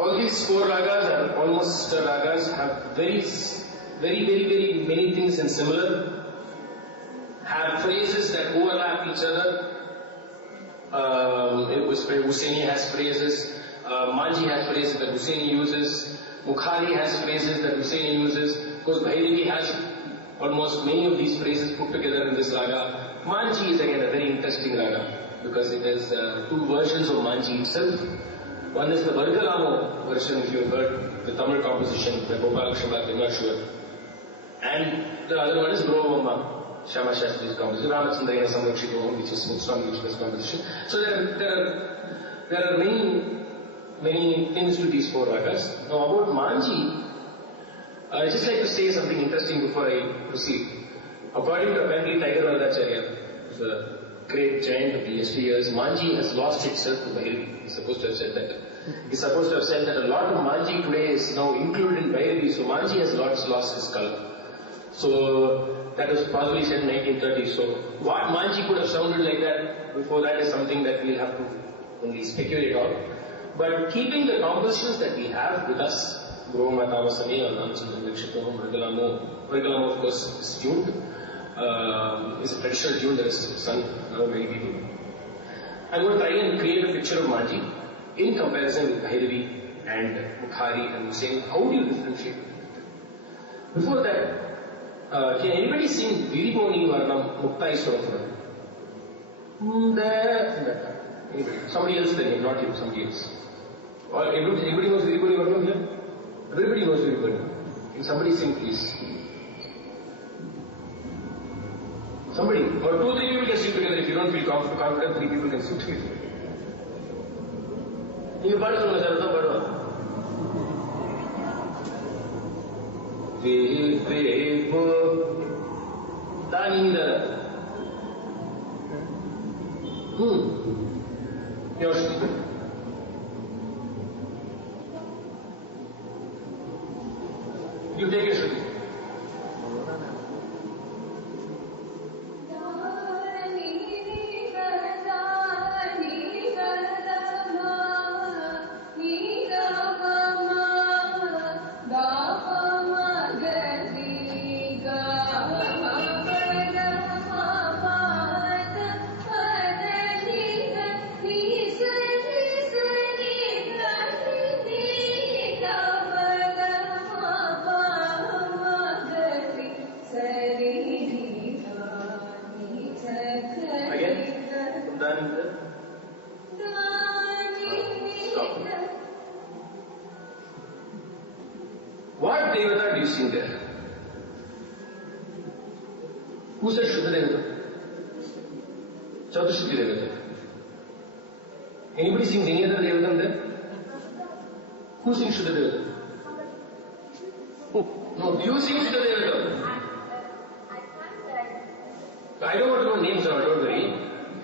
all these four ragas are almost ragas have very many things in similar. Have phrases that overlap each other. Huseni has phrases. Maanji has phrases that Huseni uses. Muhari has phrases that Huseni uses. Of course, Bhiravi has almost many of these phrases put together in this raga. Maanji is again a very interesting raga because it has two versions of Maanji itself. One is the Vargalamo version, if you have heard, the Tamil composition by Gopal Krishna, I'm not sure. And the other one is Bhiravi Shama Shastri's composition, Ramachandra Samrakshito, which is Swami Vishnu's composition. So there are many things to these four ragas. Now about Maanji, I'd just like to say something interesting before I proceed. According to apparently Tiger Vardacharya, who's a great giant of the yesteryears, Maanji has lost itself to Bhiravi. He's supposed to have said that. He's supposed to have said that a lot of Maanji today is now included in Bhiravi, so Maanji has lost his color. So that was probably said in 1930s. So what Maanji could have sounded like that before that is something that we'll have to only speculate on. But keeping the compositions that we have with us, Vargalamo, of course, is tuned. Is a traditional tune that is sung by many people. I'm going to try and create a picture of Maanji in comparison with Bhiravi and Muhari and Huseni. How do you differentiate? Before that, can anybody sing Viriponi Varnam Muktai Sotram? Anybody? Somebody else then, not you, somebody else. Or everybody knows Viriponi Varnam here? Everybody knows Viriponi. Can somebody sing, please? Somebody, or 2-3 people can sing together. If you don't feel confident, 3 people can sing together. You part of the you take it, Shruti. What Devata do you sing there? Who said Shuddha Devata? Chatushuddhi Devata. Anybody sing any other Devata there? Who sings Shuddha Devata? No, you sing Shuddha Devata. I don't want to know names now, don't worry.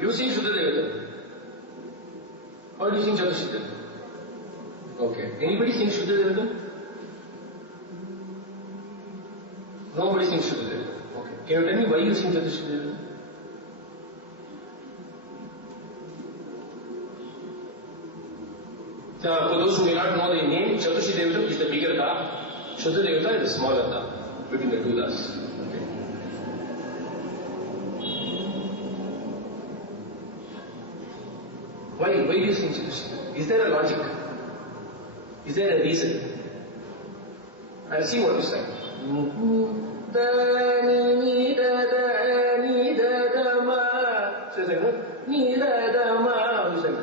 You sing Shuddha Devata. Or do you sing Chatushuddha? Okay. Anybody sing Shuddha Devata? Nobody sings Shuddha Devata. Okay. Can you tell me why you sing Chatushuddha Devata? For those who may not know the name, Chatushuddha Devata is the bigger Da, Shuddha Devata is the smaller Da, between the two Das. Okay. Why do you sing Chatushuddha? Is there a logic? Is there a reason? I'll see what you say. So it's like, ni da da ma. What is that?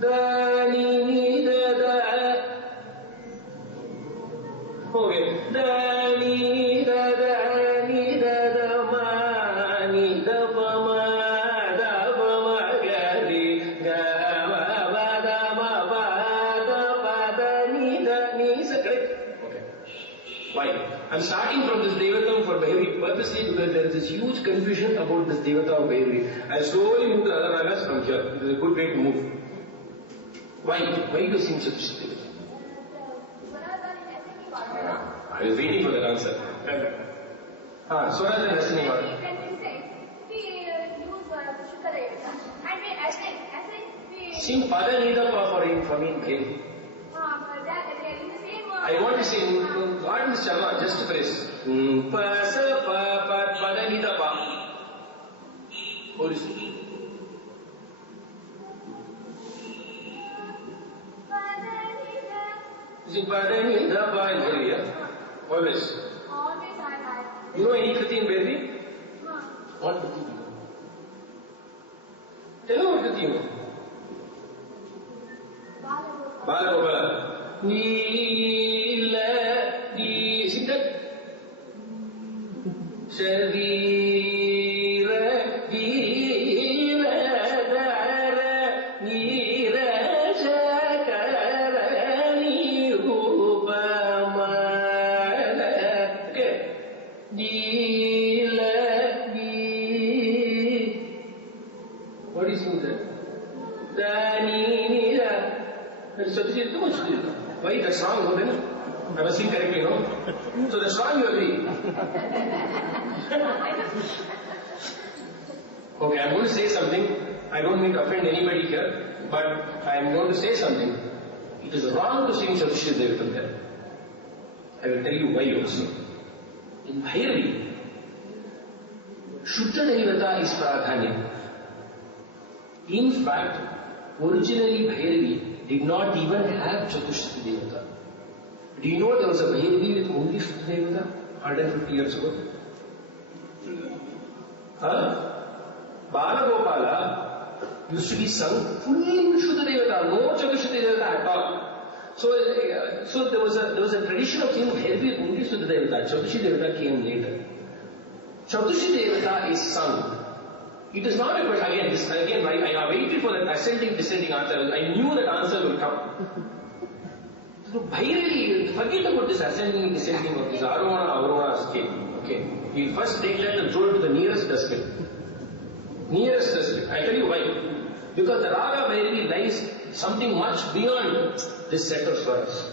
Da ni ni da da. Okay. Da ni ni da da ni da da ma ni da pa ma da pa ma ga ri ga ma ba da ma ba da pa da ni da ni. Is that correct? Okay. Why? I'm starting from this Devatam for Bhiravi purposely because there is this huge confusion about this Devata of Bhiravi. I'll slowly move to other ragas from here. This is a good way to move. Why? Why do you sing such Devata? I was waiting for that answer. Swaraj and Destiny order. Sing Pada Nida Pa for me, Bhiravi. But that is the same one. I want to sing, God Mr. Sharma, just to press. Pa sa pa pa Pada Nida Pa. What is it? Sing Pada Nida Pa in Bhiravi, yeah? Always. Always I like. You know any Kriti in Bhiravi? What Kriti? Tell me what Kriti you know. Bala Gopala. Neela, sing that. Sharira, Veera, Dara, Neera, Chakara, Nirupa, Mala. Okay. Neela, what is that? Dani, why the song? I was singing correctly, no? So the song you agree. Okay, I'm going to say something. I don't mean to offend anybody here, but I'm going to say something. It is wrong to sing Chatushree Devatam there. I will tell you why also. In Bhiravi, Shuddha Devata is Pradhanya. In fact, originally Bhiravi did not even have Chatushree Devata. Do you know there was a Bhiravi with only Shuddha Devata 150 years ago? Bala Gopala used to be sung fully with Shuddha Devata, no Chatushree Devata at all. So there was a tradition of singing Bhiravi with only Shuddha Devata. Chatushree Devata came later. Chatushree Devata is sung. It is not a question, again, I waited for that ascending, descending answer. I knew that answer will come. So, Bhiravi, forget about this ascending, descending of this Arohana scale. Okay. We first take that and throw it to the nearest dustbin. Nearest dustbin. I tell you why. Because the Raga Bhiravi lies something much beyond this set of swaras.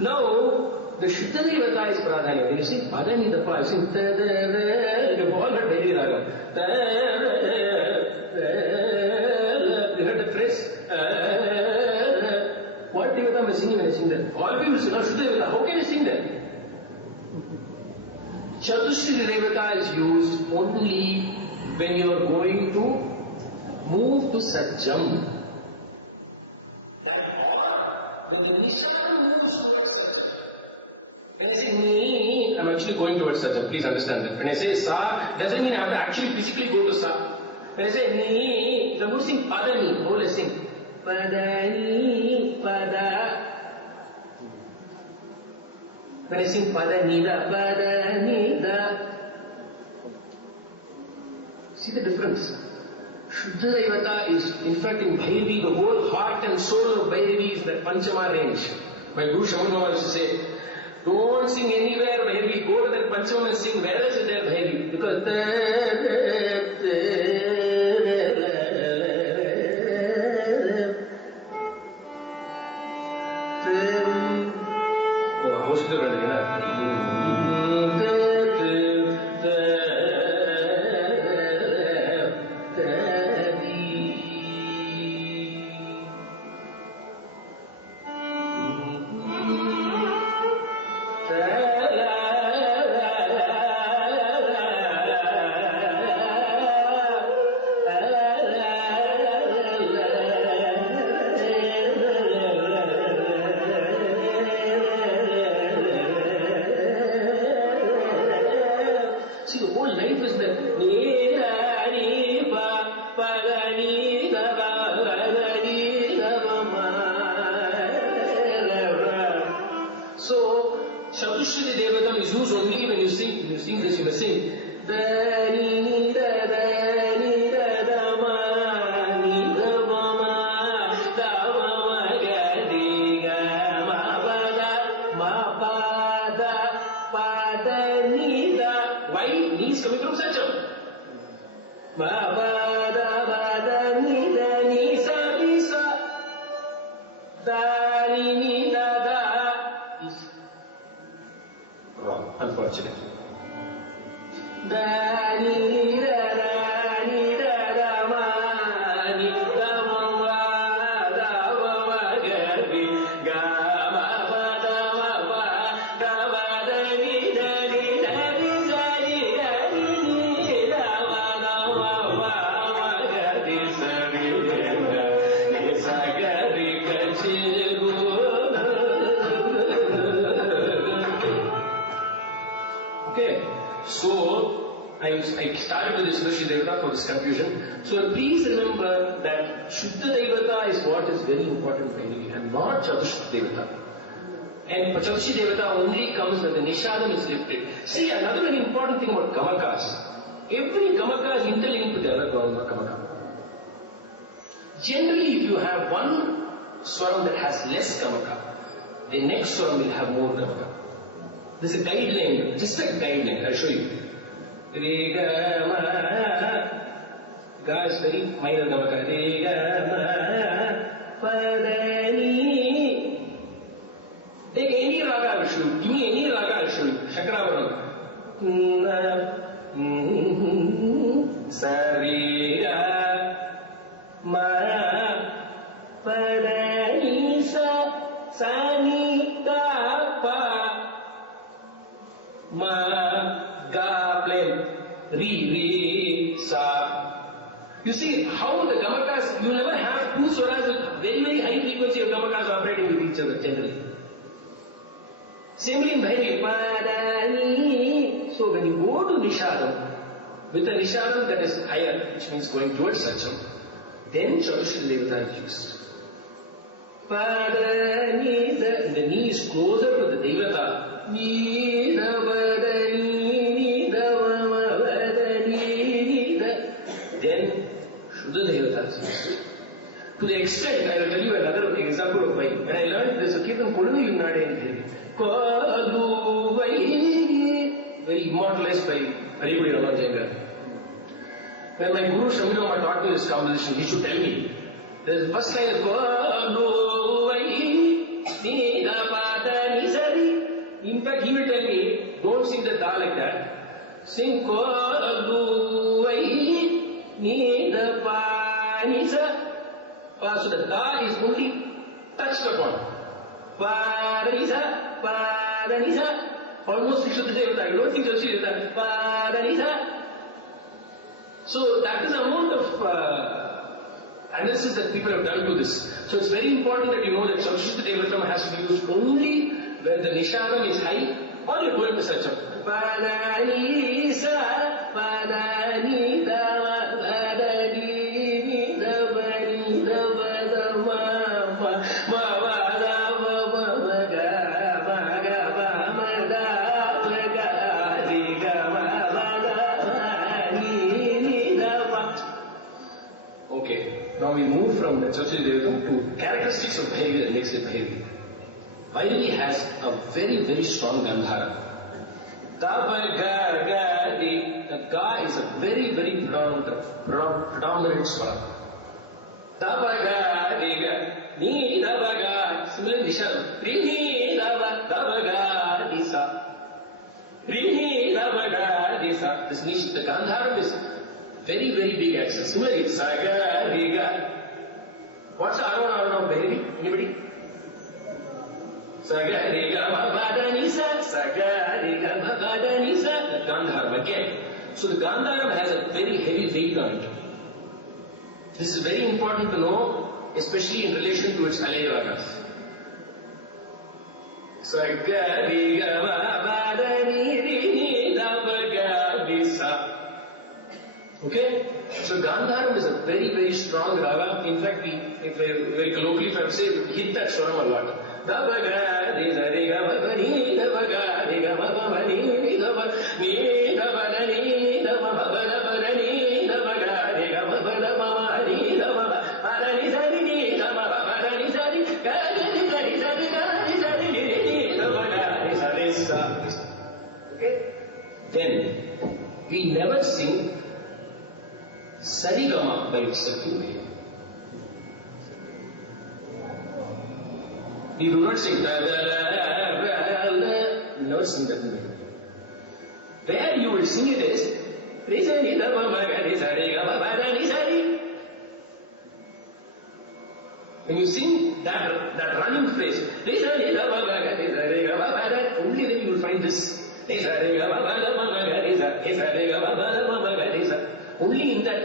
Now, the Shuddha Devata is Pradhanya. When you sing Pada Nida Pa, you sing you have all heard Bhiravi Raga. You heard the phrase? What Devata am I singing when I sing that? All people sing, Shuddha Devata. How can I sing that? Chatushree Devata is used only when you are going to move to Sajjam. When I say Ni, I'm actually going towards Sajjam. Please understand that. When I say Sa, doesn't mean I have to actually physically go to Sa. When I say Ni, I'm going to sing Pada Ni. Oh, let's sing. Pada Ni, Pada. When I sing Pada Nida, Pada Nida. See the difference? Shuddha Devata is, in fact, in Bhiravi, the whole heart and soul of Bhiravi is that Panchama range. My Guru Shamanama used to say, don't sing anywhere Bhiravi, go to that Panchama and sing, where else is there Bhiravi? Because how should I Chatushree Devatam is used only when you sing this, you must sing. Why? Ni is coming from Sajjam. Unfortunately. I started with this Srushi Devata for this confusion. So please remember that Shuddha Devata is what is very important finally, and not Chatushta Devata. And Chatushta Devata only comes when the Nishadam is lifted. See, another very important thing about Gamakas. Every Gamaka is interlinked with the other Gamaka. Generally, if you have one Swaram that has less Gamaka, the next Swaram will have more Gamaka. This is a guideline, just a guideline, I'll show you. Re ga ma, ga is very minor Gamaka. Re ga ma, pa da ni. Take any raga I'll show you. Give me any raga I'll show you. Shankarabaram. Sa re ga ma, pa da ni sa, sa ni da pa. Ma, ga, plain, re, sa. You see how the Gamakas, you never have two swaras with very, very high frequency of Gamakas operating with each other generally. Similarly in Bhairavi, pa, da, ni. So when you go to Nishadam, with a Nishadam that is higher, which means going towards Sacham, then Chatushta Devata is used. Pa, da, ni, the ni is closer to the Devata. Ni, da, ba, da, ni, da, ba, ma, ba, da, ni, da. Then Shuddha Devata is used. To the extent, I will tell you another example of mine. When I learned this, Kirtan Kodunu Yunade in Hindi. Kodu vai, very immortalized by Haribudi Ramanujangar. When my Guru Shaminoma taught me this composition, he should tell me. The first line is Kodu vai, ni da pa da ni sa ri. In fact, he will tell me, don't sing the da like that. Sing Kodu vai, ni da pa ni sa. So the da is only touched upon. Pa da ni sa, pa da ni sa. Almost Shuddha Devata. You don't think Chatushta Devata. Pa da ni sa. So that is the amount of analysis that people have done to this. So it's very important that you know that Chatushta Devata has to be used only when the Nishadam is high or you're going to Sacham. Pa da ni sa, pa da ni da, pa da ni da, pa ni da, pa da ma, ma, ma, ma da, ma, ma, ma ga, ma ga, ma, ma da, ma ga, di ga, ma, ma da, ma, ni da, ma. Okay, now we move from the Chatushta Devata to characteristics of Bhairavi that makes it Bhairavi. Bhairavi has a very, very strong Gandhara. Da, ba, ga, ga, di. The ga is a very, very predominant swara. Da, ba, ga, di, ga. Ni, da, ba, ga. Similar Nishadam. Ri, ni, da, ba, ga, di, sa. Ri, ni, da, ba, ga, di, sa. This niche, the Gandhara is very, very big accent. Similarly, sa, ga, ri, ga. What's the Arona of Bhairavi? Anybody? Sa, ga, ri, ga, ma, ba, da, ni, sa. Sa, ga, ri, ga, ma, ba, da, ni, sa. The Gandhara again. So the Gandhara has a very heavy weight on it. This is very important to know, especially in relation to its alay ragas. Sa, ga, ri, ga, ma, ba, da, ni, ri, ni, da, ba, ga, di, sa. Okay? So Gandharam is a very, very strong raga. In fact, very colloquially, if I say, we hit that swaram a lot. Da ba ga, di sa re ga ma ba ni, da ba ga, di ga ma ba ba ni, da ba ni, da ba da ni, da ba ba ba da ba da ni, da ba ga, di ga ma ba da ma ma ni, da ba ba ba da ni sa ni, da ba ba ba da ni sa ni, ga ga ni sa ni sa ni ga ni sa ni ni, da ba ga, di sa ni sa. Okay? Then, we never sing Sarigama by itself in Bhairavi. We do not sing da da da da. We never sing that in Bhairavi. Where you will sing it is re sa ni da ba ma ga re sa re ga ma ba da ni sa ni. When you sing that running phrase re sa ni da ba ma ga re sa re ga ma ba da, only then you will find this re sa re ga ma ba da ma ga re sa re ga ma ba da ma ga re sa. Only in that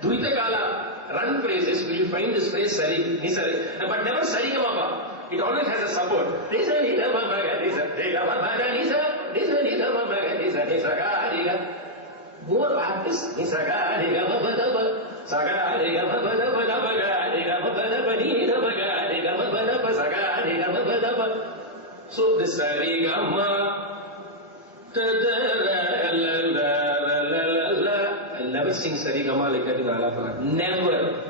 Dvita Kala run phrases will you find this phrase sari, ni sari, but never sari ga ma ba. It always has a support. Risa ni da ma ga risa, re ga ma ga risa, risa ni da ma ga risa, risa ga ri ga. more artists. Saga re ga ma ba da ba, saga re ga ma ba da ba da ba ga re ga ma ba da ba ni da ba ga re ga ma ba da ba saga re ga ma ba da ba. So this re ga ma ta da la la la la la la. I'll never sing Sarigama like that in Alapana. Never.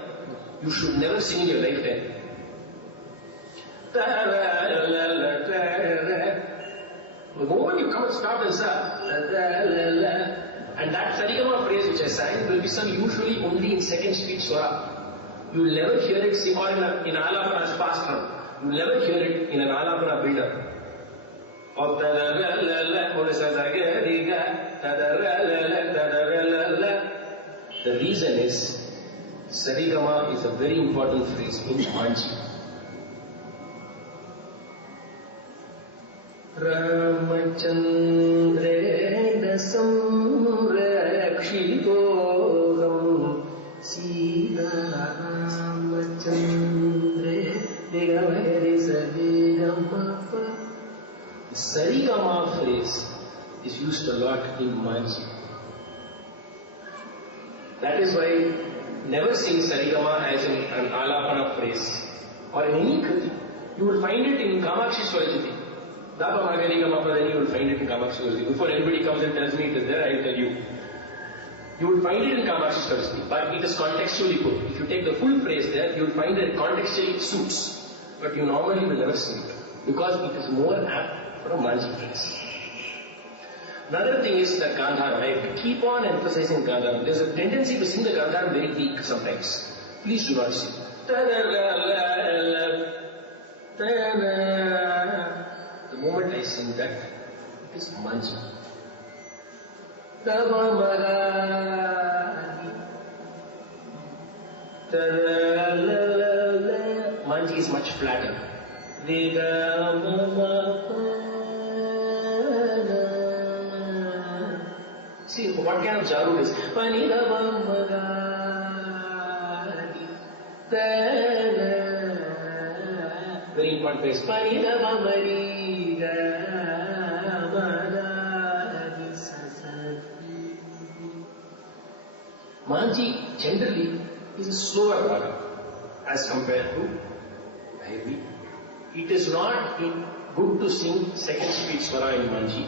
You should never sing in your lifetime. The moment you come and stop and start, and that Sarigama phrase which I sang will be sung usually only in second speed swara. You will never hear it sing or in Alapana's fast run. You will never hear it in an Alapana builder. The reason is Sarigama is a very important phrase in Maanji. Ramachandrena samrakshitoham Sita Ramachandre Degamari Sarigama. The Sarigama phrase is used a lot in Maanji. That is why never sing Sarigama as an Alapana phrase or in any kriti. You will find it in Kamakshi Swarajati. Dapa Magarigama Padani, you will find it in Kamakshi Swarajati. Before anybody comes and tells me it is there, I will tell you. You will find it in Kamakshi Swarajati, but it is contextually put. If you take the full phrase there, you will find that it contextually suits. But you normally will never sing it because it is more apt for a Maanji phrase. Another thing is that Gandhara. I keep on emphasizing Gandhara. There's a tendency to sing the Gandhara very weak sometimes. Please do not sing. The moment I sing that, it is Maanji. Maanji is much flatter. See what kind of jaru is. Very important phrase. Maanji generally is a slower raga as compared to Bhiravi. It is not good to sing second speed swara in Maanji.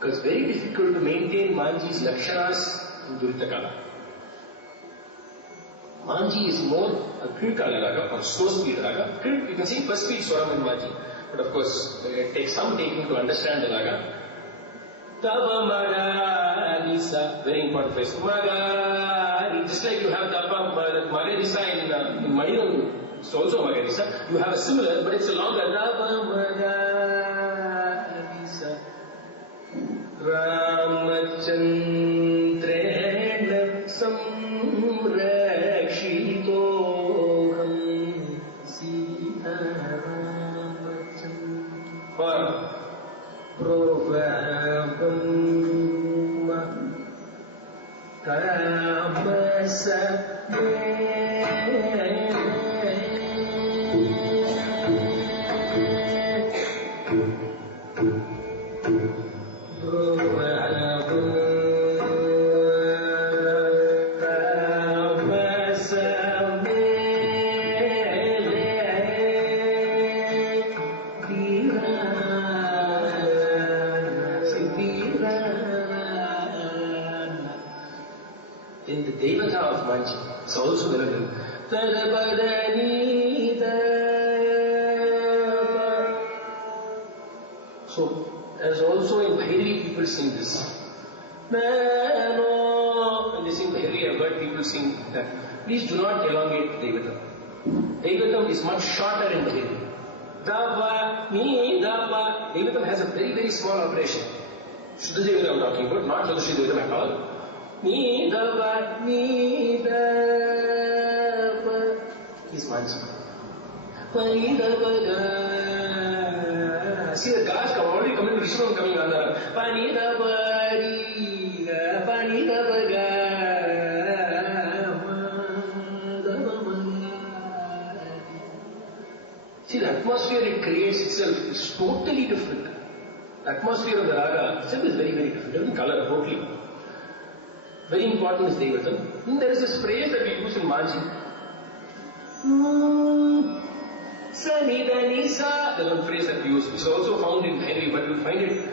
Because it's very difficult to maintain Maanji's lakshanas in Duritakala. Maanji is more a Kritikala raga or slow speed raga. You can sing first speed swaram in Maanji, but of course it takes some taking to understand the raga. Tava Magarisa, very important phrase. Magari, just like you have Tava Magarisa in Madinam, it's also Magarisa. You have a similar, but it's a longer Tava Magarisa. Ramachandrena samrakshitoham Sita Ramachandrena or Provabam Kamasa in the Devata of Maanji, it's also available. So, as also in Bhiravi, people sing this. When they sing Bhiravi, I've heard people sing that. Please do not elongate Devata. Devatam is much shorter in Bhiravi. Dava, mi, dava. Devatam has a very, very small operation. Shuddha Devata I'm talking about, not Chatushree Devatam at all. Mi, dava, is Maanji. Pani, dava, ga. See the Gas come already coming to Krishna coming on the Pani, dava, ga, Pani, dava, ga. See the atmosphere it creates itself is totally different. The atmosphere of the raga itself is very, very different. Different color, totally. very important is Devatam. Then there is this phrase that we use in Maanji. Sani Dani Sa. There's one phrase that we use. It's also found in Bhiravi, but you'll find it.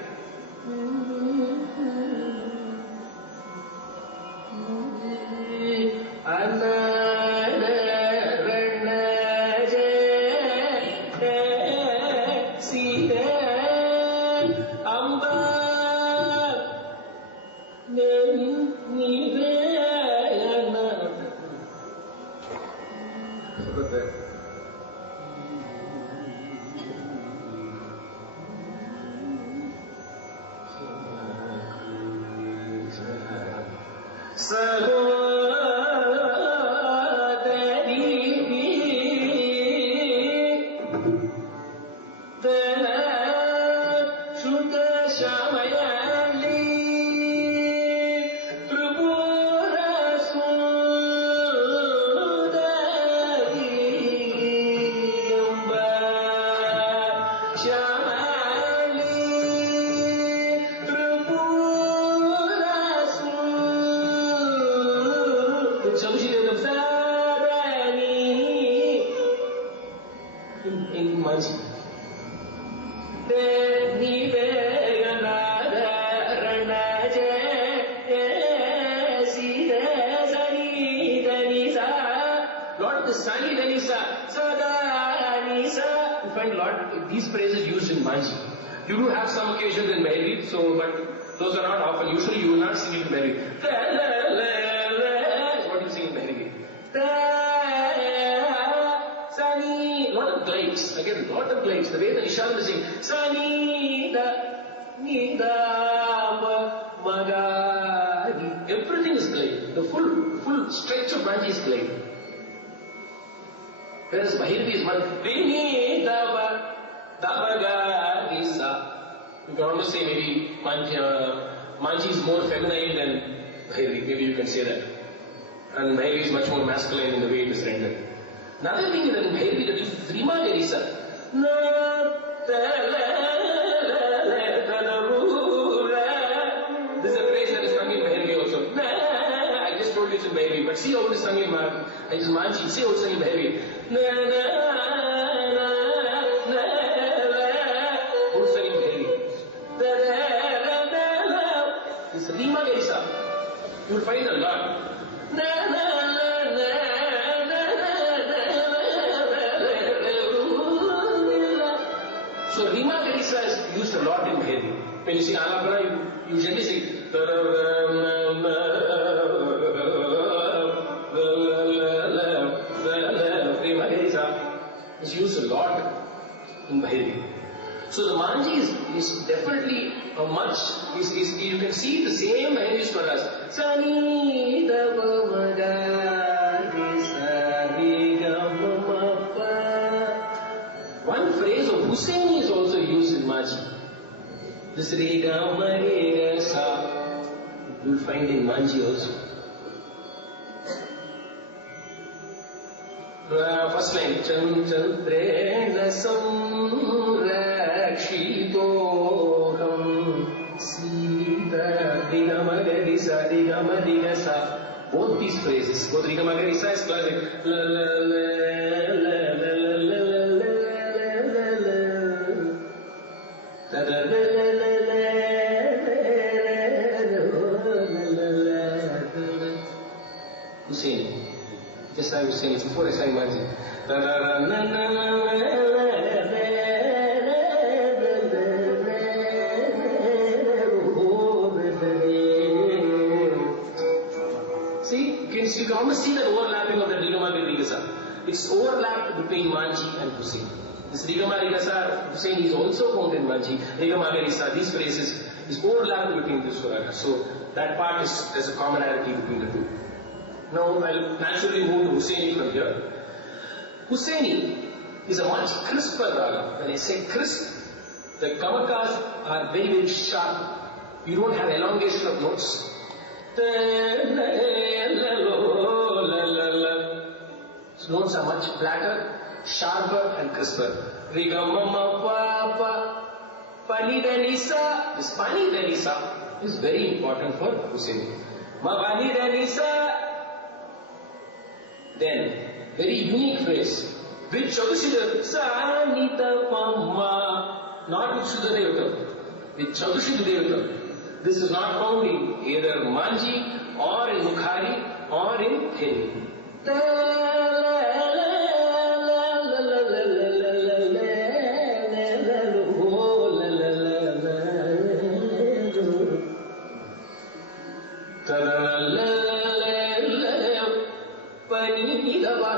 These phrases used in Maanji. You do have some occasions in Bhiravi, so but those are not often. Usually you will not sing it in Bhiravi. What do you sing in Bhiravi? Sani, lot of glides. Again, lot of glides. The way the Nishan is singing. Sani, da, ni, da, ma, ga, di. Everything is glide. The full stretch of Maanji is glide. Whereas Bhiravi is one. Vini, da, ba. You can almost say maybe Maanji is more feminine than Bhiravi. Maybe you can say that. And Bhiravi is much more masculine in the way it is rendered. Another thing is that in Bhiravi there is Rima Garisa. This is a phrase that is sung in Bhiravi also. I just told you it's in Bhiravi, but see how it is sung in Maanji. See how it is sung in Bhiravi. Rima Garisa, you will find a lot. So Rima Garisa is used a lot in Bhiravi. When you sing Alapana, you usually sing Rima Garisa is used a lot in Bhiravi. So the Maanji is definitely a much, you can see the same Bhiravi swaras. Sani, da, ba, ma, ga, di, sa, di, ga, ma, ma, pa. One phrase of Huseni is also used in Maanji. This re, ga, ma, re, ga, sa. You will find in Maanji also. First line, Chandrena Samrakshitoham Sita Digamagarisa Digamadigasa. Both these phrases, both Digamagarisa is classic. Hussein. Just I was saying it before I sang Maanji. See, you can almost see that overlapping of the Rigama Rigasa. It's overlapped between Maanji and Hussein. This Rigama Rigasa, Hussein is also found in Maanji. Rigama Rigasa, these phrases is overlapped between the suragas. So that part there's a commonality between the two. Now I'll naturally move to Huseni from here. Huseni is a much crisper raga. When I say crisp, the gamakas are very, very sharp. You don't have elongation of notes. So notes are much flatter, sharper and crisper. Rigamama papa pani danisa. This pani danisa is very important for Huseni. Ma pa ni da ni sa. Then, very unique phrase. With Chatushuddha, sa ni ta pa ma. Not with Shuddha Devatam. With Chatushuddha Devatam. This is not found in either Maanji or in Mukhari or in Hindi.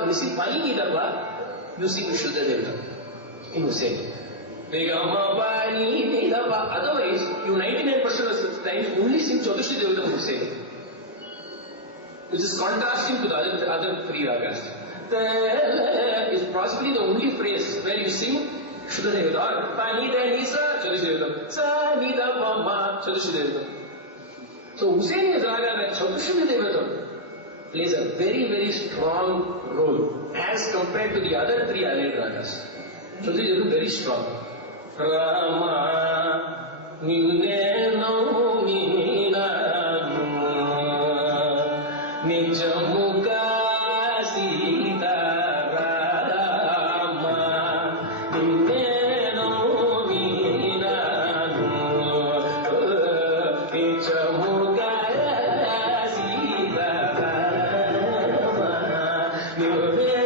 You see, Pani Nidava, you see Shuddha Devatam in Hussein. Otherwise, you 99% of the time only sing Chatushuddha Devatam Hussein, which is contrasting to the other three ragas. Is possibly the only phrase where you sing Shuddha Devatam or Pani Da Nisa Chatushuddha Devatam, Sa Nida Mama Chatushuddha Devatam. So Hussein is raga that Chatushuddha Devatam plays a very, very strong role as compared to the other three allied ragas. Chatushuddha Devatam is very strong. Rama Ninne Naumi Nanu Nijamuka Sita Rama Ninne Naumi Nanu Nijamuka Sita Rama Ninne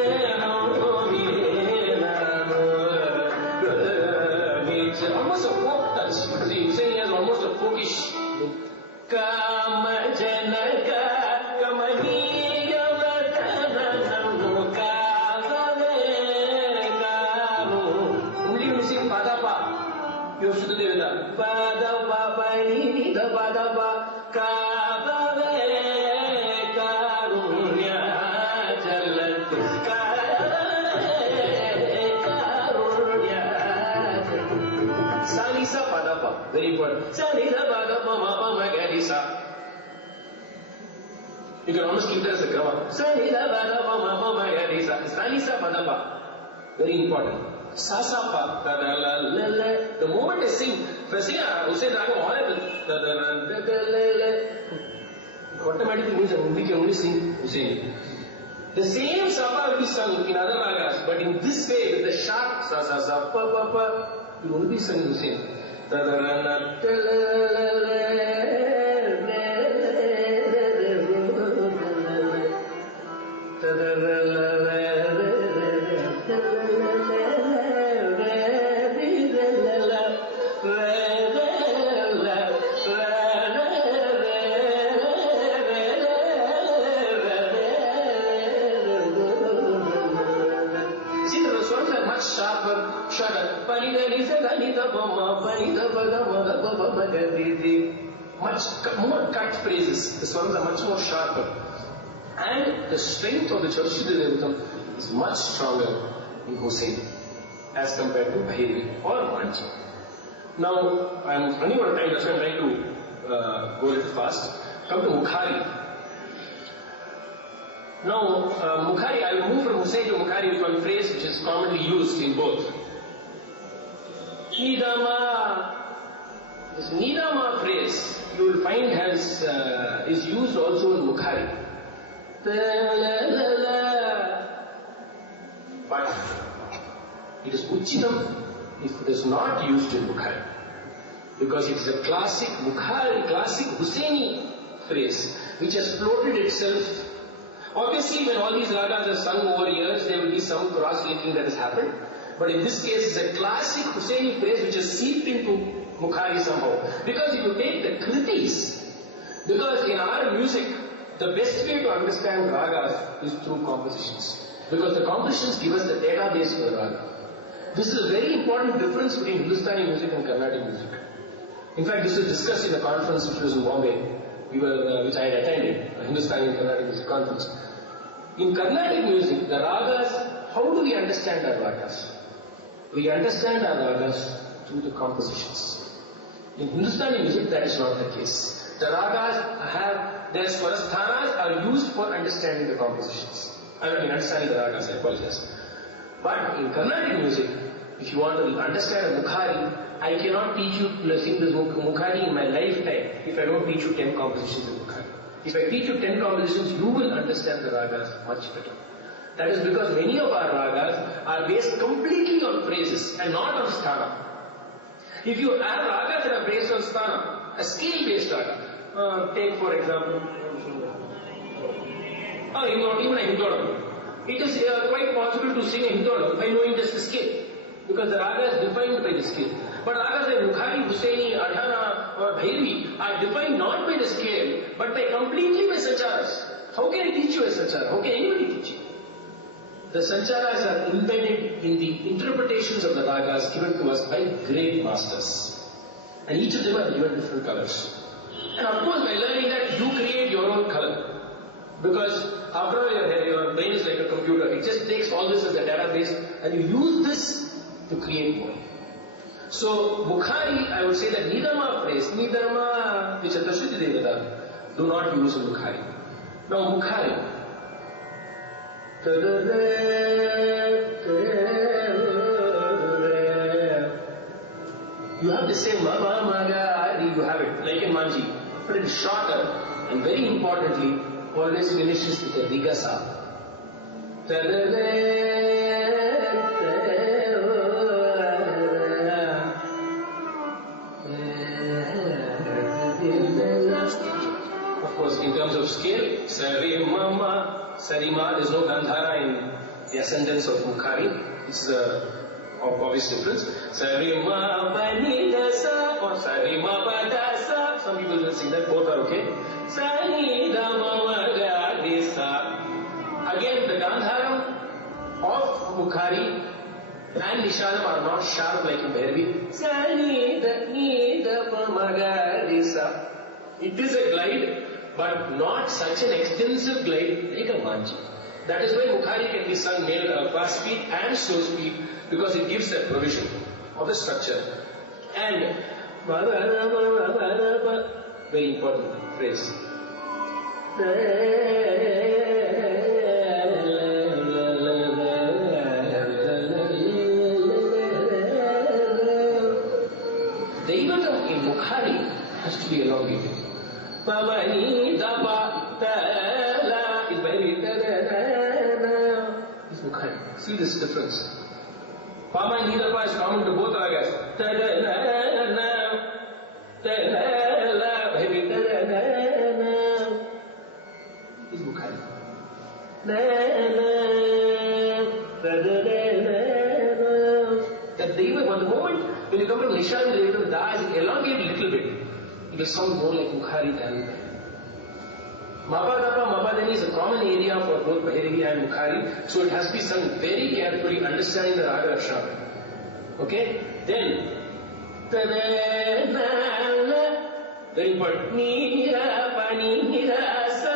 almost a folk touch. See, Hussein has almost a folkish look. Kama janaka kamaniya vatanam kavale karu. Only you sing padapa. You have Shuddha Devata. Padapa pani nida padapa kavale karunya jalat Sanisa Padapa, very important. Sanisa Padapa Mama Magadisa. You can almost keep that as a grammar. Sanisa Padapa Mama Magadisa. Sanisa Padapa, very important. Sasapa, the moment I sing, if I sing Hussein Raga, automatically means I can only sing Hussein. The same Sapa will be sung in other ragas, but in this way, with the sharp sa sa sa pa pa pa, you will be sung Hussein. Much more cut phrases. The swaras are much more sharper. And the strength of the Chatushuddha Devatam is much stronger in Hussein as compared to Bhiravi or Maanji. Now, I am running out of time, that's why I am trying to go a little fast. Come to Mukhari. Now, Mukhari, I will move from Hussein to Mukhari with one phrase which is commonly used in both. Nidama. This Nidama phrase you will find is used also in Mukhari. But it is Uchitam if it is not used in Mukhari. Because it is a classic Mukhari, classic Husseini phrase which has floated itself. Obviously, when all these ragas are sung over years, there will be some cross-linking that has happened. But in this case, it's a classic Husseini phrase which has seeped into Mukhari somehow. Because if you take the kritis, because in our music, the best way to understand ragas is through compositions. Because the compositions give us the database for the raga. This is a very important difference between Hindustani music and Carnatic music. In fact, this was discussed in a conference which was in Bombay, which I had attended, a Hindustani and Carnatic music conference. In Carnatic music, the ragas, how do we understand our ragas? We understand our ragas through the compositions. In Hindustani music, that is not the case. The ragas have, their swarasthanas are used for understanding the compositions. I mean, understanding the ragas, I apologize. But in Carnatic music, if you want to understand a Mukhari, I cannot teach you to sing this Mukhari in my lifetime if I don't teach you 10 compositions in Mukhari. If I teach you 10 compositions, you will understand the ragas much better. That is because many of our ragas are based completely on phrases and not on sthana. If you have ragas that are based on sthana, a scale-based raga, take for example, even a hindodam. It is quite possible to sing a hindodam by knowing just the scale, because the raga is defined by the scale. But ragas like Muhari, Huseni, Adhana or Bhiravi are defined not by the scale, but by completely by sancharas. How can I teach you a sanchara? How can anybody teach you? The sancharas are embedded in the interpretations of the ragas given to us by great masters. And each of them are given different colors. And of course, by learning that, you create your own color. Because after all, your brain is like a computer. It just takes all this as a database and you use this to create more. So, Mukhari, I would say that Nidama phrase, Nidama, which is Tashuddhi Devata, do not use in Mukhari. Now, Mukhari. You have the same ma, ma, ma, ga, you have it, like in Maanji. But it is shorter and very importantly, always finishes with a rigasa. Of course, in terms of scale, Sarima, there's no Gandhara in the ascendance of Mukhari. It's the obvious difference. Sarima Panidasa or Sarima Padasa. Some people will sing that, both are okay. Again, the Gandharam of Mukhari and Nishadam are not sharp like in Bhiravi. It is a glide, but not such an extensive glide like a Maanji. That is why Mukhari can be sung fast speed and slow speed, because it gives that provision of the structure. And very important phrase. The Devatam in Mukhari has to be elongated. Pavani Dapa Tala is Bhiravi. Is Mukhari. See this difference. Pavani Dapa is common to both ragas. Is Mukhari. That Deva, at the moment when you come from Nishad, the Da is elongated a little bit. It will sound more like Mukhari than Mapadapa, Mapadani is a common area for both Bhiravi and Mukhari, so it has to be sung very carefully, understanding the Raga Ashram. Okay? Then, very important. Nira, Pani, Nirasa,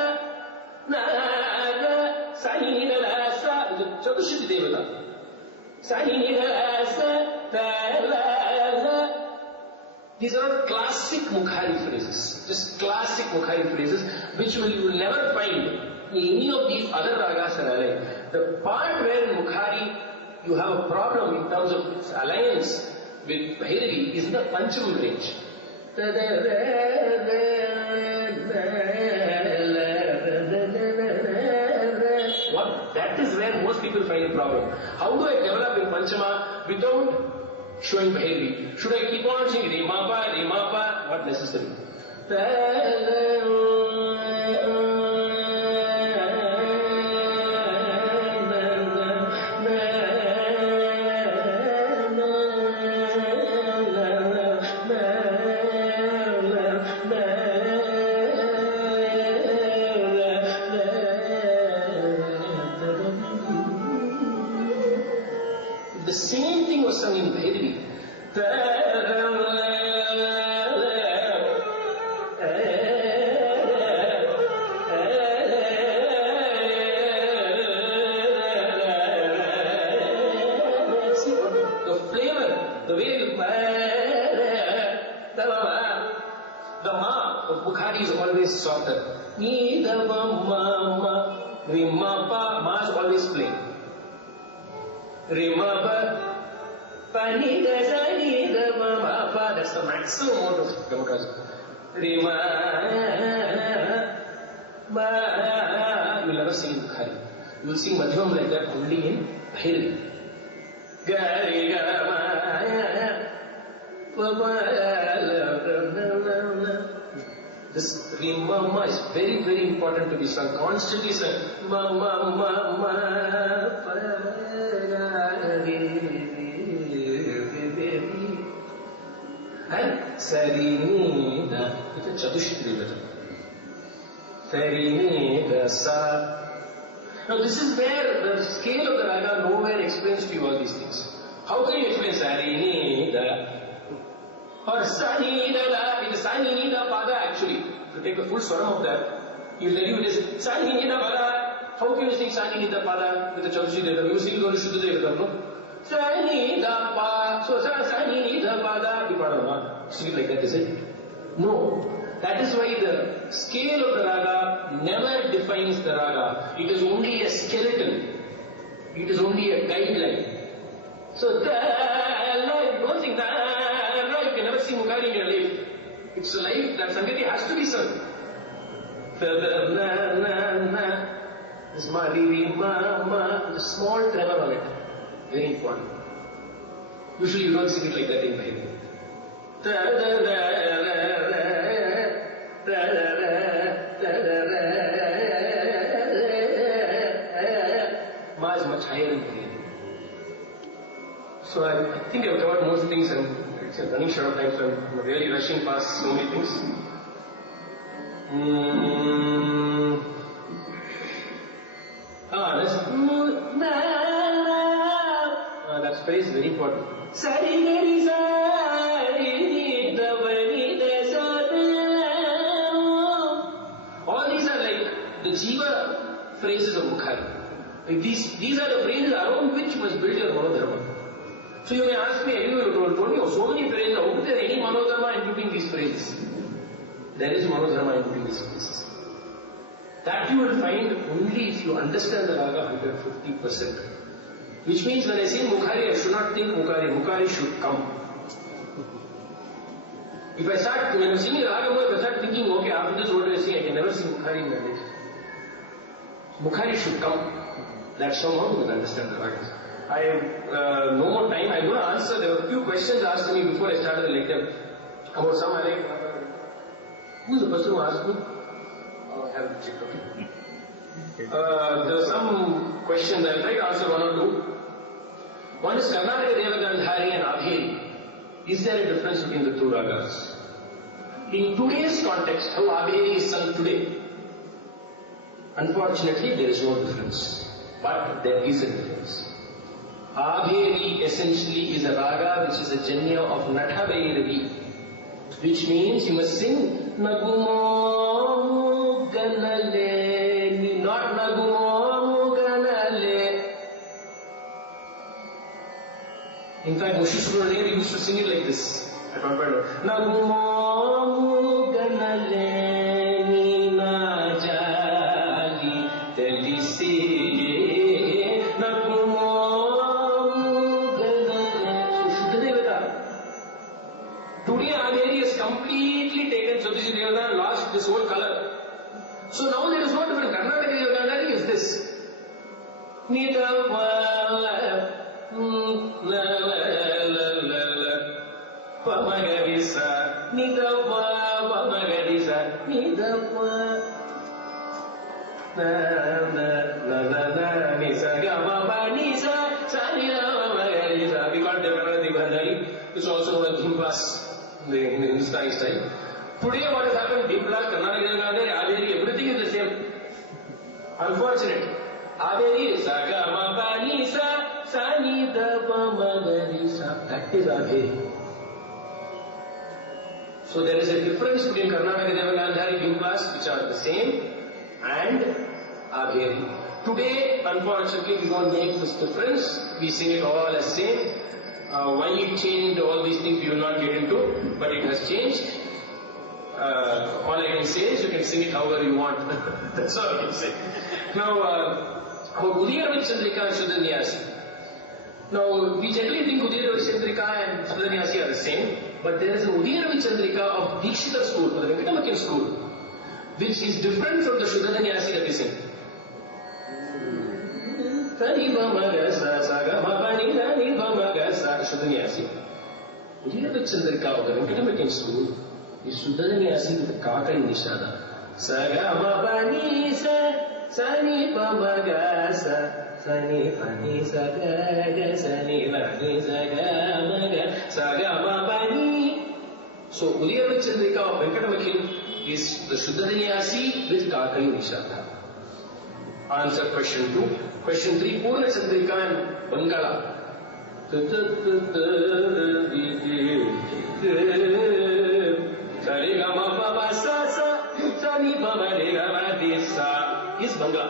Naga, Sahinirasa, is a Chatushuddhi Devata. Sahinirasa, Tala. These are all classic Mukhari phrases, just classic Mukhari phrases, which you will never find in any of these other ragas and alike. The part where in Mukhari you have a problem in terms of its alliance with Bhiravi is in the Panchamam range. That is where most people find a problem. How do I develop in Panchama without showing Bhiravi? Should I keep on saying Rimapa, Rimapa? Not necessary. The same thing was sung in Bhiravi. The flavor, the way the ma of Mukhari is always softer. Ni da ma ma rimma pa, ma is always plain. Rimma Pani da sa ni da ma ma pa, that's the maximum amount of Gamakas. Rima. You will never sing in Muhari. You will sing Madhyamam like that only in Bhiravi. This Rimama is very, very important to be sung. Constantly sung. And Sarinida, it's a Chatushtri Bhajan. Sarinida Sa. Now this is where the scale of the raga nowhere explains to you all these things. How can you explain Sarinida? Or Sanida, it is Sanida Pada actually. If you take the full swaram of that, he will tell you it is Sanida Pada. How can you sing Sanida Pada with the Chatushtri Devatam? You sing only Shuddha Devatam, no? Sanida Pada. So Sanida Pada. Sing it like that, is it? No. That is why the scale of the raga never defines the raga. It is only a skeleton. It is only a guideline. So, don't think that you can never see Muhari in your life. It's a life that Sangati has to be sung. This ma, the small tremor on it. Very important. Usually you don't sing it like that in Bhiravi. Ma is much higher in Bhiravi. So I think I've covered most things and it's running short of time, so I'm really rushing past so many things. That phrase is very important. All these are like the Jiva phrases of Muhari. These are the phrases around which you must build your Manodharma. So you may ask me, you told me so many phrases, how is there any Manodharma including these phrases? There is Manodharma including these phrases. That you will find only if you understand the raga 150%. Which means when I sing Muhari, I should not think Muhari. Muhari should come. If I start, when I'm singing raga, if I start thinking, okay, after this what do I sing? I can never sing Muhari in my life. Muhari should come. That's how one will understand the ragas. I have no more time. I'm going to answer. There were a few questions asked to me before I started the Lec-Dem about some like. Who is the person who asked me? Oh, I haven't checked. Okay. There were some questions. I'll try to answer one or two. One is Karnataka Devagandhari and Abheri. Is there a difference between the two ragas? In today's context, how Abheri is sung today, unfortunately there is no difference. But there is a difference. Abheri essentially is a raga which is a janya of Natha Bhairavi, which means you must sing Nagumo Ganale, not Nagumo Ganale. In fact, Moshe Subrahmanyam used to sing it like this at one point. Nagumo Ganale Nina Jali Telisi. Today Abheri is completely taken, Satish Devadhan lost this whole color. So now there is no difference. Karnataka Devagandhari is this. We call Devagandhari Devagandhari. It's also known as Dhimpas in the Hindustani style. Today what has happened, Dhimpas, Karnataka Devagandhari, Abheri, everything is the same. Unfortunate. Abheri is Saga Ma Pa Ni Sa Sa Ni Da Pa Ma Ga Ni Sa. That is Abheri. So there is a difference between Karnataka Devagandhari, Dhimpas, which are the same, and Abheri. Today, unfortunately, we don't make this difference. We sing it all as same. Why it changed, all these things we will not get into, but it has changed. All I can say is you can sing it however you want. That's all I can say. Now, Udiravi Chandrika and Sudanyasi. Now, we generally think Udiravi Chandrika and Sudanyasi are the same, but there is an Udiravi Chandrika of Dikshita school, the Venkatamakin school, which is different from the Shuddha Nyasi that we sing. Tani Bamaga Saga Mabani Tani Bamaga Saga Shuddha Nyasi. Here the Chandrika of the Venkatamakan school is Shuddha Nyasi with the Kaka in Nishana. Saga Mabani Sani Bamaga Sani Pani Saga Sani Pani Saga Mabani. So Udiyana Chandrika of Venkatamakan is the Shuddha Nyasi with Kaka in Nishana. Answer question 2. Question 3, Purna Chandrika and Bangala. Is Bangla.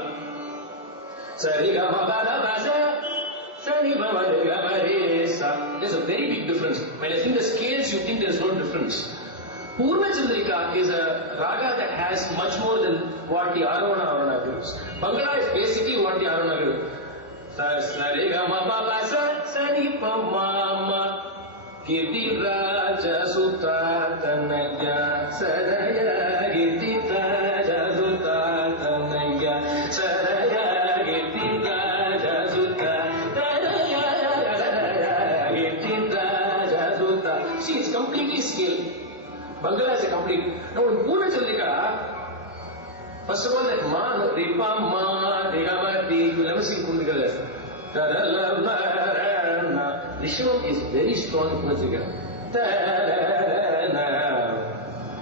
There's a very big difference. When I think the scales, you think there's no difference. Purna Chandrika is a raga that has much more than what the Arona gives. Bangla is basically what the Arona gives. Kirti Raja Sutta Tanaya Saraya Kirti Raja Sutta Tanaya Saraya Kirti Raja Sutta Tanaya Kirti Raja Sutta. See, it's completely scaled. Bangla is a complete. Now in Purna Chandrika, first of all that Ma, Ripa, Ma, Rigama, you never sing Kundikala. Rishabam is very strong in Purna Chandrika.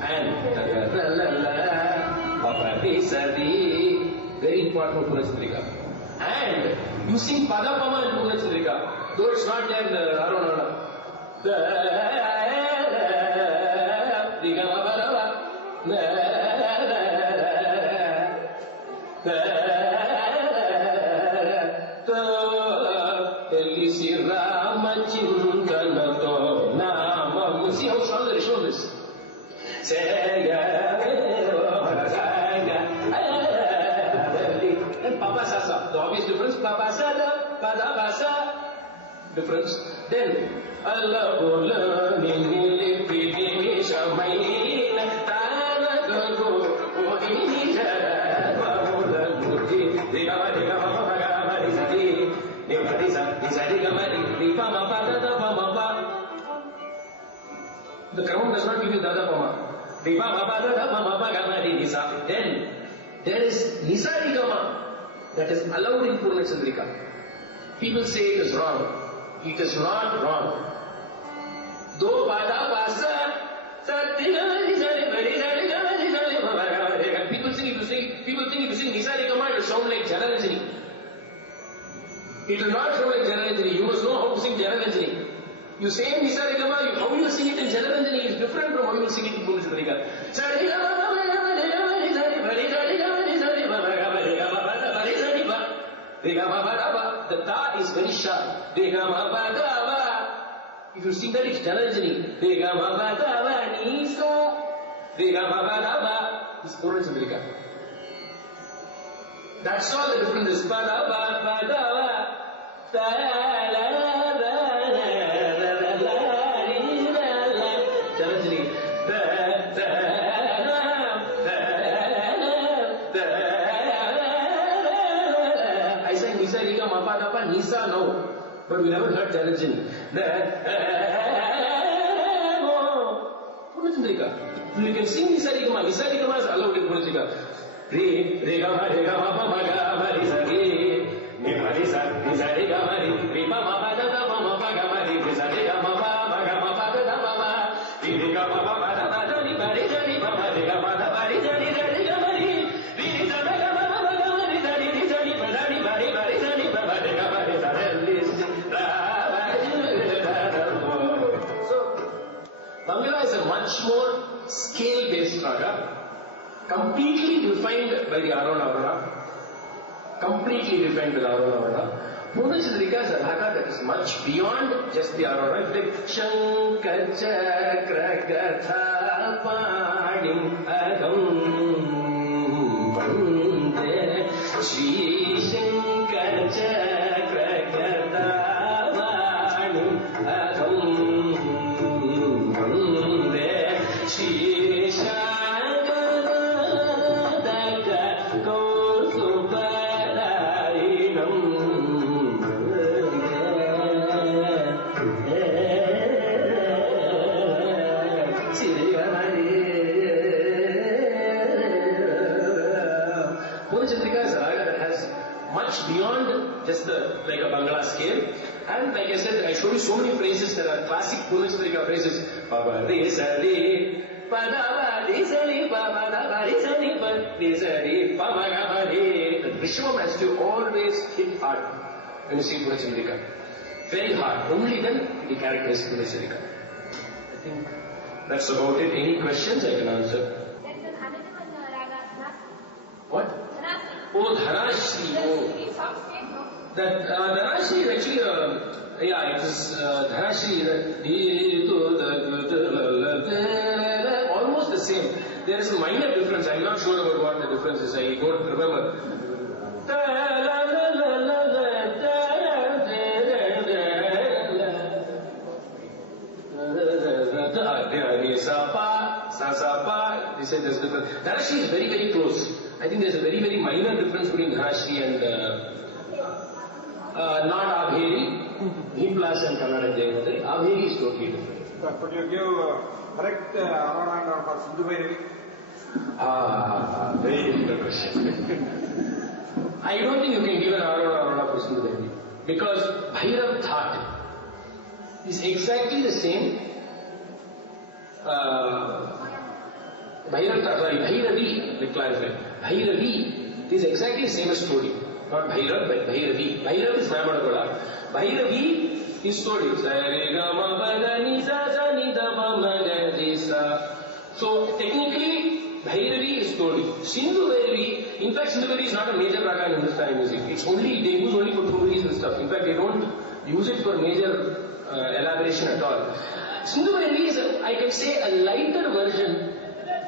And very important for Purna Chandrika. And you sing Padapama in Purna Chandrika, though it's not there in the Arona. See how strong the Rishabam is. And Papa Sasa, the obvious difference. Papa Sada, Pada Basa, difference. Then Allah Bola Nini Piti Shamaina Tana Gago Mohini Mamola Muti Digama Digama Magama Rizadi Nimadisa Izadi Gamadi Nipama Pada Pama. The crown does not give you Dada Pama. Nipama Pada Pama Gamadi Nisa. Then there is Nisa Digama that is allowed in Purna Chandrika. People say it is wrong. It is not wrong. Do Pada Basa People think if you sing Nisa Digama, it will sound like Janaranjani. It will not sound like Janaranjani. You must know how to sing Janaranjani. You say Nisa Digama, how you sing it in Janaranjani is different from how you sing it in Purna Chandrika. The ta is very sharp. If you sing that, it's Janaranjani. It's Purna Chandrika. That's all the difference is. Nisa now, but we never heard Janaranjani. Purna Chandrika. You can sing Nisa Rigama. Nisa Rigama is allowed in Purna Chandrika. Rigama Rigama Mama Gama Nisa Nima Nisa Nisa Rigama Rima Mama Dada Mama Gama Nisa Rigama Mama Gama Dada Mama Rigama Mama Dada Dani Bari Dani Mama Rigama Bari Dani Dani Gama Risa Gama Mama Gama Dani Dani Dani Bari Bari Dani Mama Rigama. So, Bangla is a much more scale-based raga, completely defined by the Arona. Completely defined by the Arona. Purna Chandrika is a raga that is much beyond just the Arona. Shankar Chakra Gatha Padim Agam Vande Shri Shankar Chakra Gatha Padim Agam Vande Shri Shankar that has much beyond just like a Bangla scale. And like I said, I showed you so many phrases that are classic Bhuvneswarika phrases. Baba re sa re, pa da ba re sa re, baba da ba re sa re, pa re sa re, pa ma ga ba re. The Rishabam has to always hit hard when you sing Bhuvneswarika. Very hard. Only then the character is Bhuvneswarika. I think that's about it. Any questions I can answer? There's another one, Ragas. What? Oh, Dhanashri. Oh. That Dhanashri is actually, yeah, it is Dhanashri, almost the same. There is a minor difference. I'm not sure about what the difference is. I don't remember. They say there's a difference. Dhanashri is very, very close. I think there's a very, very minor difference between Dhanashri and not Abheri. Himlas and Kannada Jayamatre. Abheri is totally different. Could you give correct Arona for Sindhu Bhairavi? Very difficult question. I don't think you can give an Arona for Sindhu Bhairavi. Because Bhairav thought is exactly the same. Bhairavi, let clarify. Bhairavi is exactly the same as story. Not Bhairav, but Bhairavi. Bhairav is Namadagola. Bhairavi is story. So technically, Bhairavi is story. Sindhu Bhairavi, in fact, Sindhu Bhairavi is not a major raga in Hindustani music. It's only, they use only for thuris and stuff. In fact, they don't use it for major elaboration at all. Sindhu Bhairavi is, I can say, a lighter version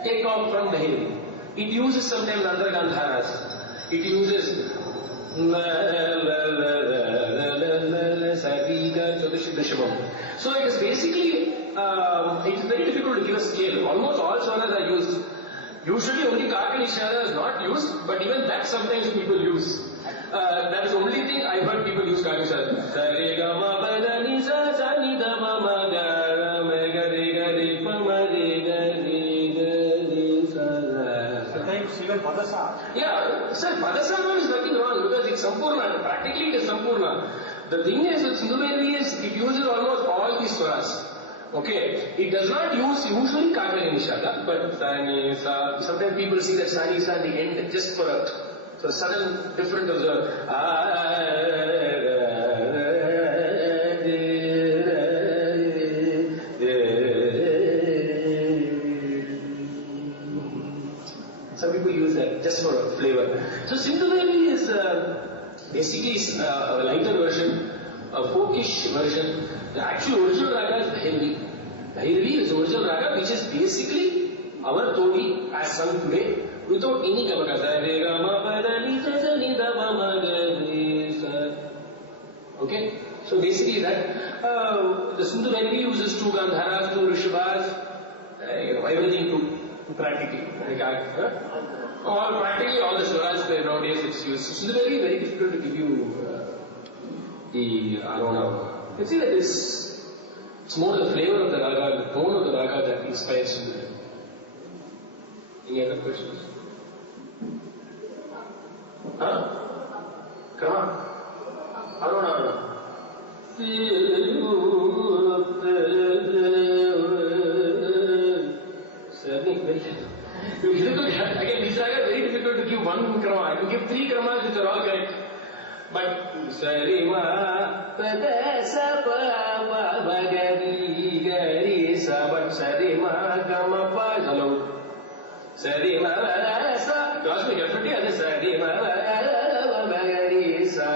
take off from Bhairavi. It uses sometimes other gandharas. It uses so it is basically, it's very difficult to give a scale. Almost all swaras are used. Usually only Kaka Nishada is not used, but even that sometimes people use. That is the only thing I heard people use Kaka Nishada. Even Padasa. Yeah, sir, Padasa is nothing wrong because it's Sampurna. Practically it is Sampurna. The thing is with Sindhu Bhairavi is it uses almost all these swaras. Okay, it does not use usually Kakali Nishada, but sometimes people see that Sani Sa at the end just for a sudden different of the some people use that just for a flavor. So Sindhu Bhairavi is basically a lighter version, a folkish version. The actual original raga is Bhairavi. Bhairavi is the original raga which is basically our Todi as sung today without any gamaka. Okay? So basically that, the Sindhu Bhairavi uses two Gandharas, two Rishabhas, everything to practically. Or practically all the swaras nowadays it's used. So it's very difficult to give you the Arona. You see that it's more the flavor of the raga, the tone of the raga that inspires you. Any other questions? Huh? Come on. Arona. Again, these ragas are very difficult to give one krama. I can give three kramas which are all correct. But Sarima Pada Sapa Bhagavi Gari Sabat Sarima Kama Pajalo Sarima Sa. Trust me, definitely other Sarima Bhagari Sa.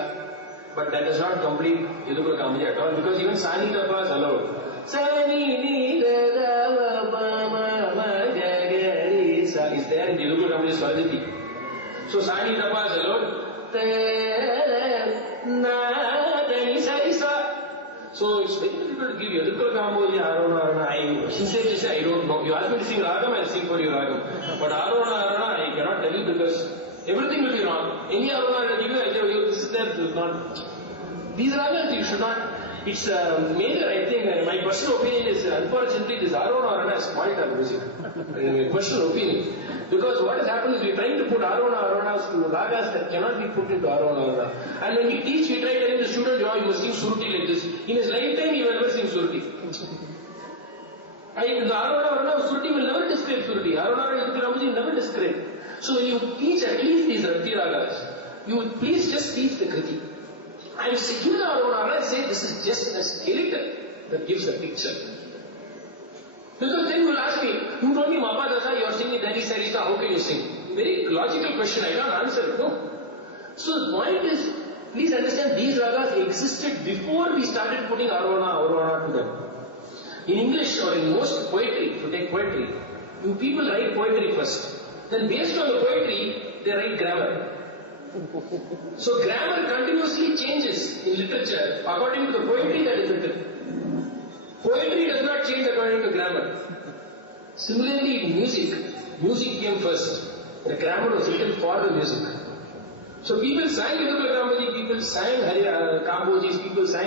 But that does not complete Yadupura Kamali at all because even Sani Tapa is allowed. Sani Nida Pama is there in Yadupura Kamali Swadhiti. So Sani Tapa is allowed. So it's very difficult to give you Yadupura Kamali, Arona. I sincerely say I don't know. You ask me to sing Ragam, I'll sing for you Ragam. But Arona, I cannot tell you because everything will be wrong. Any Arona I give you, I tell you this is there, this is not. These ragas you should not. It's a major, I think, my personal opinion is, unfortunately, this Arona Arana has spoiled our music. My personal opinion. Because what has happened is we're trying to put Arona Aranas to Ragas that cannot be put into Arona Arana. And when we teach, we try telling the student, oh, you must sing Suruti like this. In his lifetime, he will never sing Suruti. The Arona Arana of Suruti will never describe Suruti. Arona Arana will never describe. So when you teach at least these Rati Ragas, you would please just teach the Kriti. And give the Arona Arana and say, this is just a skeleton that gives a picture. Because then you will ask me, you told me Mapa Dasa, you are singing Dhani Sarita, how can you sing? Very logical question, I can't answer it, no. So the point is, please understand, these ragas existed before we started putting Arona to them. In English or in most poetry, to take poetry, you people write poetry first. Then based on the poetry, they write grammar. So grammar continuously changes in literature according to the poetry that is written. Poetry does not change according to grammar. Similarly in music came first. The grammar was written for the music. So people sang Yudhapala Gramaji, people sang Kambojis, people sang